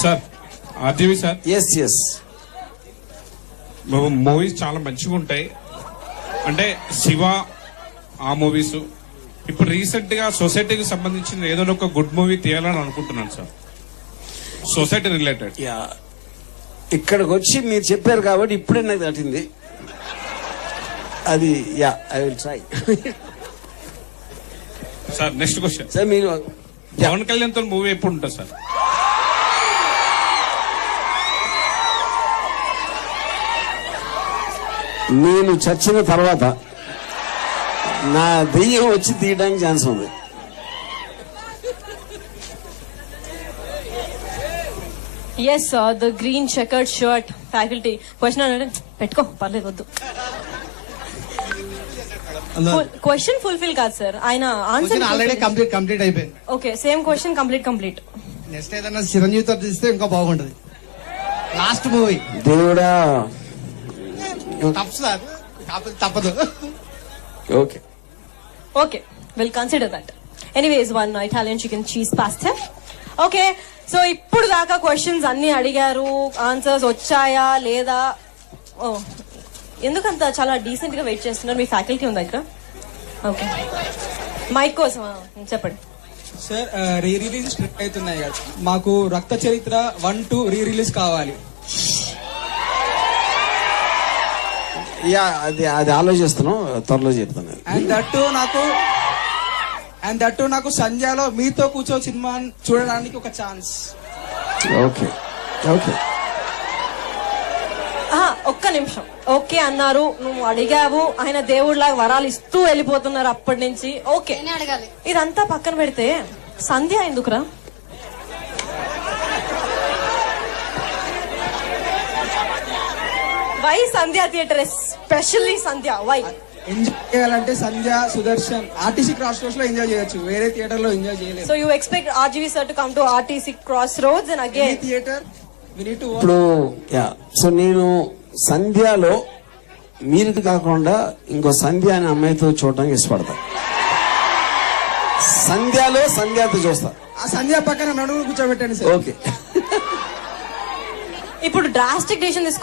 Sir RGV sir, yes movies చాలా మంచిగా ఉంటాయి. అంటే శివ ఆ మూవీస్ ఇప్పుడు రీసెంట్ గా సొసైటీకి సంబంధించిన ఏదో ఒక గుడ్ మూవీ తీయాలని అనుకుంటున్నాను సార్, సొసైటీ రిలేటెడ్. యా, ఇక్కడికి వచ్చి మీరు చెప్పారు కాబట్టి ఇప్పుడే నాకు తట్టింది అది. Yeah, I will try. Sir next question sir మీరు పవన్ కళ్యాణ్ తో మూవీ ఎప్పుడు ఉంటుంది సార్? నేను చచ్చిన తర్వాత నా దెయ్యం వచ్చి తీయడానికి ఛాన్స్ ఉంది. Yes the green checkered shirt faculty question అంటే పెట్టుకో పర్లేదు వద్దు. క్వశ్చన్ ఫుల్ఫిల్ కాదు సార్, ఆయన ఆన్సర్ ఆల్రెడీ కంప్లీట్ అయిపోయింది. Okay, same question complete. Next ఏదైనా చిరంజీవితో తీస్తే ఇంకా బాగుంటది. లాస్ట్ మూవీ దేవుడా. తప్పు సార్, తప్పదు. Okay, will consider that. Anyways, one Italian chicken cheese pasta. Okay, so ఇప్పుడు దాకా క్వశ్చన్స్ అన్ని అడిగారు, ఆన్సర్స్ వచ్చాయా లేదా? ఓ, ఎందుకంత చాలా డీసెంట్ గా వెయిట్ చేస్తున్నారు? మీ ఫ్యాకల్టీ ఉందా ఇక్కడ? ఓకే, మైక్ కోసం చెప్పండి సార్. రీ రిలీజ్ స్ప్లిట్ అవుతున్నాయి కదా, మాకు రక్త చరిత్ర 1, 2 రీ రిలీజ్ కావాలి. యా, అది ఆలోచిస్తున్నాం, త్వరలో చెప్తాను. అండ్ దట్టు నాకు సంధ్యలో మీతో కూర్చో సినిమా చూడడానికి ఒక ఛాన్స్. ఓకే. ఒక్క నిమిషం. ఓకే అన్నారు, నువ్వు అడిగావు, ఆయన దేవుడిలాగా వరాలు ఇస్తూ వెళ్ళిపోతున్నారు అప్పటి నుంచి. ఓకే, ఇదంతా పక్కన పెడితే సంధ్య ఎందుకురా? Why Sandhya theatre, especially Sandhya? Why enjoy చేయాలంటే Sandhya, Sudarshan, RTC cross roads లో ఎంజాయ్ చేయొచ్చు, వేరే థియేటర్ లో ఎంజాయ్ చేయలేదు. So you expect RGV sir to come to RTC cross roads and again theatre we need to watch. ఇప్పుడు సో నేను సంధ్యలో మీరు కాకుండా ఇంకో సంధ్య అనే అమ్మాయితో చూడడానికి ఇష్టపడతా. సంధ్యతో చూస్తా. ఆ సంధ్య పక్కన నడుము కూర్చోబెట్టండి సార్. ఓకే. ఇప్పుడు డ్రాస్టిక్ డెసిషన్